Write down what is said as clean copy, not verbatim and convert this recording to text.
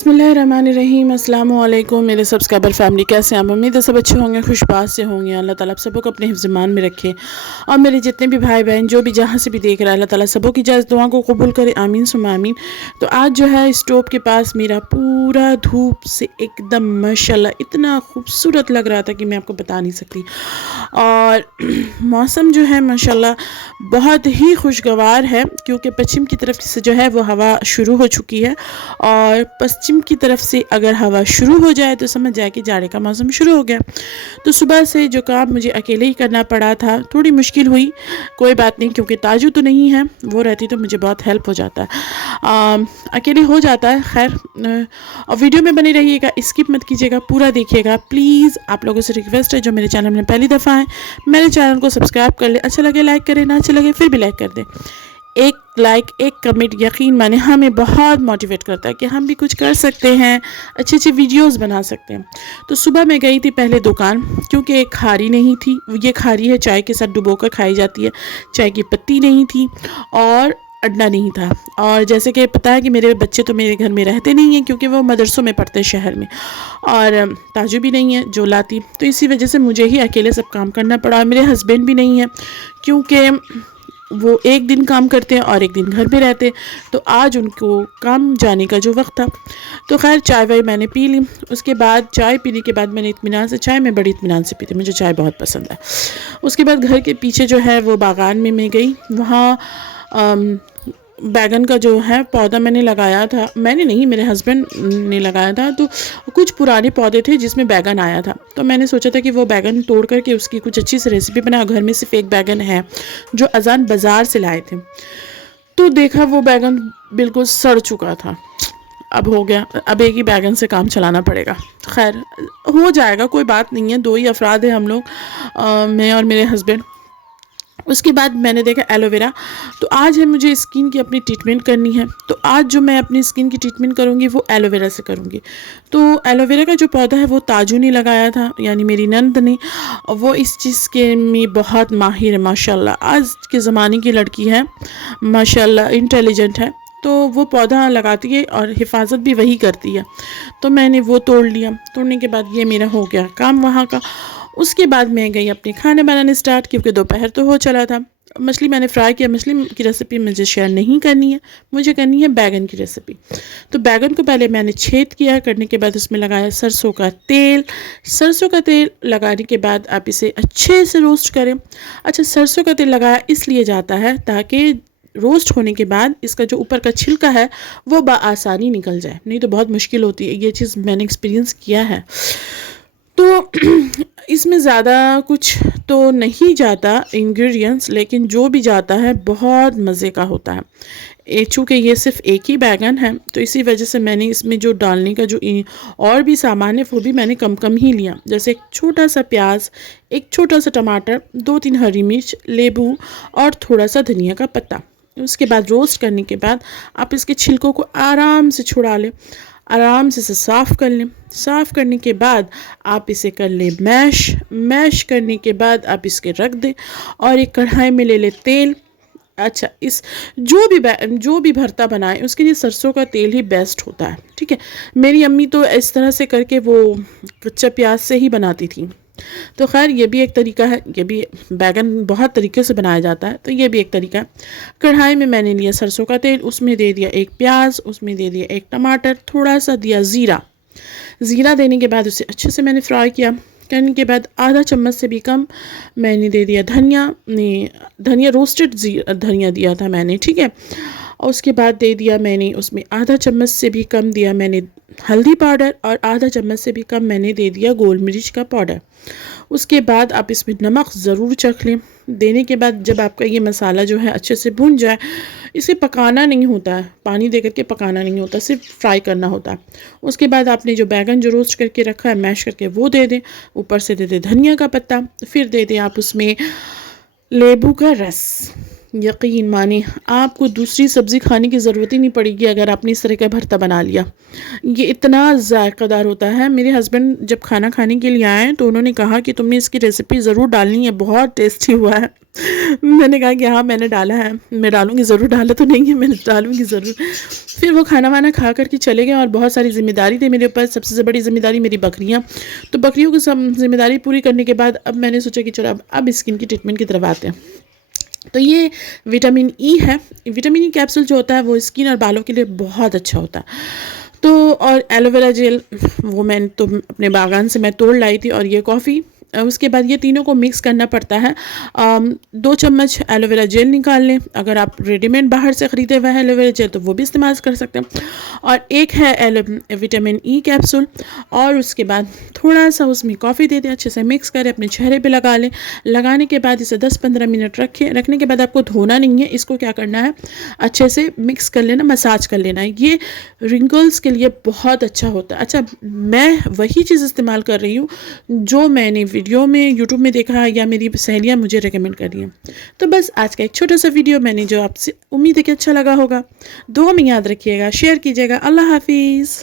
बिस्मिल्लाहिर्रहमानिर्रहीम। अस्सलाम वालेकुम मेरे सब्सक्राइबर फैमिली, कैसे हैं आप? उम्मीद है सब अच्छे होंगे, खुशबाश से होंगे। अल्लाह ताला आप सबको अपने हिफ्ज़-ए-मान में रखे और मेरे जितने भी भाई बहन जो भी जहाँ से भी देख रहा है, अल्लाह ताला सबों की जायज़ दुआ को कबूल करे, आमीन सुम्मा आमीन। तो आज जो है स्टोव के पास मेरा पूरा धूप से एकदम माशाल्लाह इतना खूबसूरत लग रहा था कि मैं आपको बता नहीं सकती। और मौसम जो है माशाल्लाह बहुत ही खुशगवार है, क्योंकि पश्चिम की तरफ से जो है वो हवा शुरू हो चुकी है। और पश्चिम की तरफ से अगर हवा शुरू हो जाए तो समझ जाए कि जाड़े का मौसम शुरू हो गया। तो सुबह से जो काम मुझे अकेले ही करना पड़ा था, थोड़ी मुश्किल हुई, कोई बात नहीं, क्योंकि ताजू तो नहीं है, वो रहती तो मुझे बहुत हेल्प हो जाता है। अकेले हो जाता है। खैर, और वीडियो में बने रहिएगा, स्किप मत कीजिएगा, पूरा देखिएगा प्लीज़। आप लोगों से रिक्वेस्ट है जो मेरे चैनल में पहली दफ़ा है, मेरे चैनल को सब्सक्राइब कर ले, अच्छा लगे लाइक करें, ना अच्छा लगे फिर भी लाइक कर दें। एक लाइक, एक कमेंट यकीन माने हमें बहुत मोटिवेट करता है कि हम भी कुछ कर सकते हैं, अच्छी अच्छी वीडियोस बना सकते हैं। तो सुबह मैं गई थी पहले दुकान, क्योंकि एक खारी नहीं थी। ये खारी है, चाय के साथ डुबोकर खाई जाती है। चाय की पत्ती नहीं थी और अड्डा नहीं था। और जैसे कि पता है कि मेरे बच्चे तो मेरे घर में रहते नहीं हैं, क्योंकि वो मदरसों में पढ़ते हैं शहर में, और ताजू भी नहीं है जो लाती। तो इसी वजह से मुझे ही अकेले सब काम करना पड़ा। मेरे हस्बैंड भी नहीं है, क्योंकि वो एक दिन काम करते हैं और एक दिन घर पे रहते, तो आज उनको काम जाने का जो वक्त था। तो खैर चाय वाय मैंने पी ली। उसके बाद चाय पीने के बाद मैंने इत्मीनान से, चाय मैं बड़ी इत्मीनान से पीती, मुझे चाय बहुत पसंद है। उसके बाद घर के पीछे जो है वो बागान में मैं गई। वहाँ बैगन का जो है पौधा मैंने लगाया था, मैंने नहीं, मेरे हस्बैंड ने लगाया था। तो कुछ पुराने पौधे थे जिसमें बैगन आया था, तो मैंने सोचा था कि वो बैगन तोड़ करके उसकी कुछ अच्छी सी रेसिपी बना। घर में सिर्फ एक बैगन है जो अजान बाज़ार से लाए थे। तो देखा वो बैगन बिल्कुल सड़ चुका था। अब हो गया, अब एक ही बैगन से काम चलाना पड़ेगा। खैर हो जाएगा, कोई बात नहीं है, 2 ही अफराद हैं हम लोग, मैं और मेरे हस्बैंड। उसके बाद मैंने देखा एलोवेरा। तो आज है मुझे स्किन की अपनी ट्रीटमेंट करनी है, तो आज जो मैं अपनी स्किन की ट्रीटमेंट करूँगी वो एलोवेरा से करूँगी। तो एलोवेरा का जो पौधा है वो ताजू ने लगाया था, यानी मेरी नंद ने। वो इस चीज़ के में बहुत माहिर है माशाल्लाह। आज के ज़माने की लड़की है माशाल्लाह, इंटेलिजेंट है। तो वो पौधा लगाती है और हिफाजत भी वही करती है। तो मैंने वो तोड़ लिया। तोड़ने के बाद ये मेरा हो गया काम वहाँ का। उसके बाद मैं गई अपने खाने बनाने स्टार्ट, क्योंकि दोपहर तो हो चला था। मछली मैंने फ्राई किया। मछली की रेसिपी मुझे शेयर नहीं करनी है, मुझे करनी है बैगन की रेसिपी। तो बैगन को पहले मैंने छेद किया, करने के बाद उसमें लगाया सरसों का तेल। सरसों का तेल लगाने के बाद आप इसे अच्छे से रोस्ट करें। अच्छा, सरसों का तेल लगाया इसलिए जाता है ताकि रोस्ट होने के बाद इसका जो ऊपर का छिलका है वो बआसानी निकल जाए, नहीं तो बहुत मुश्किल होती है। ये चीज़ मैंने एक्सपीरियंस किया है। तो इसमें ज़्यादा कुछ तो नहीं जाता इंग्रेडिएंट्स, लेकिन जो भी जाता है बहुत मज़े का होता है। चूँकि ये सिर्फ एक ही बैगन है, तो इसी वजह से मैंने इसमें जो डालने का जो और भी सामान है वो भी मैंने कम कम ही लिया। जैसे एक छोटा सा प्याज, एक छोटा सा टमाटर, 2-3 हरी मिर्च, लेबू और थोड़ा सा धनिया का पत्ता। उसके बाद रोस्ट करने के बाद आप इसके छिलकों को आराम से छुड़ा लें, आराम से साफ़ कर लें। साफ़ करने के बाद आप इसे कर लें मैश। मैश करने के बाद आप इसके रख दें और एक कढ़ाई में ले लें तेल। अच्छा, इस जो भी भरता बनाए उसके लिए सरसों का तेल ही बेस्ट होता है, ठीक है। मेरी अम्मी तो इस तरह से करके वो कच्चा प्याज से ही बनाती थी। तो खैर ये भी एक तरीका है, ये भी बैगन बहुत तरीके से बनाया जाता है, तो ये भी एक तरीका है। कढ़ाई में मैंने लिया सरसों का तेल, उसमें दे दिया एक प्याज, उसमें दे दिया एक टमाटर, थोड़ा सा दिया ज़ीरा। ज़ीरा देने के बाद उसे अच्छे से मैंने फ्राई किया। करने के बाद आधा चम्मच से भी कम मैंने दे दिया धनिया, रोस्टेड धनिया दिया था मैंने, ठीक है। और उसके बाद दे दिया मैंने उसमें आधा चम्मच से भी कम दिया मैंने हल्दी पाउडर, और आधा चम्मच से भी कम मैंने दे दिया गोल मिर्च का पाउडर। उसके बाद आप इसमें नमक ज़रूर चख लें। देने के बाद जब आपका ये मसाला जो है अच्छे से भुन जाए, इसे पकाना नहीं होता है, पानी दे करके पकाना नहीं होता, सिर्फ फ्राई करना होता है। उसके बाद आपने जो बैगन जो रोस्ट करके रखा है मैश करके वो दे दें, ऊपर से दे दें धनिया का पत्ता, फिर दे दें आप उसमें लेबू का रस। यकीन मानिए आपको दूसरी सब्ज़ी खाने की ज़रूरत ही नहीं पड़ेगी अगर आपने इस तरह का भरता बना लिया। ये इतना ज़ायक़ादार होता है। मेरे हस्बैंड जब खाना खाने के लिए आए तो उन्होंने कहा कि तुमने इसकी रेसिपी ज़रूर डालनी है, बहुत टेस्टी हुआ है। मैंने कहा कि हाँ मैंने डाला है, मैं डालूँगी ज़रूर, डाला तो नहीं है, मैं डालूँगी ज़रूर। फिर वो खाना वाना खा कर के चले गए और बहुत सारी ज़िम्मेदारी थी मेरे ऊपर। सबसे बड़ी ज़िम्मेदारी मेरी बकरियाँ। तो बकरियों की सब ज़िम्मेदारी पूरी करने के बाद अब मैंने सोचा कि चलो अब स्किन की ट्रीटमेंट की तरफ आते हैं। तो ये विटामिन ई है। विटामिन ई कैप्सूल जो होता है वो स्किन और बालों के लिए बहुत अच्छा होता है। तो और एलोवेरा जेल वो मैंने तो अपने बागान से मैं तोड़ लाई थी, और ये कॉफ़ी। उसके बाद ये तीनों को मिक्स करना पड़ता है। 2 चम्मच एलोवेरा जेल निकाल लें। अगर आप रेडीमेड बाहर से ख़रीदे हुए हैं एलोवेरा जेल तो वो भी इस्तेमाल कर सकते हैं। और एक है विटामिन ई कैप्सूल, और उसके बाद थोड़ा सा उसमें कॉफ़ी दे दें, अच्छे से मिक्स करें, अपने चेहरे पे लगा लें। लगाने के बाद इसे 10-15 मिनट रखें। रखने के बाद आपको धोना नहीं है, इसको क्या करना है अच्छे से मिक्स कर लेना, मसाज कर लेना है। ये रिंकल्स के लिए बहुत अच्छा होता है। अच्छा, मैं वही चीज़ इस्तेमाल कर रही हूँ जो मैंने वीडियो में यूट्यूब में देखा है या मेरी सहेलियाँ मुझे रेकमेंड कर रही हैं। तो बस आज का एक छोटा सा वीडियो मैंने जो आपसे, उम्मीद है कि अच्छा लगा होगा। दुआ में याद रखिएगा, शेयर कीजिएगा। अल्लाह हाफिज़।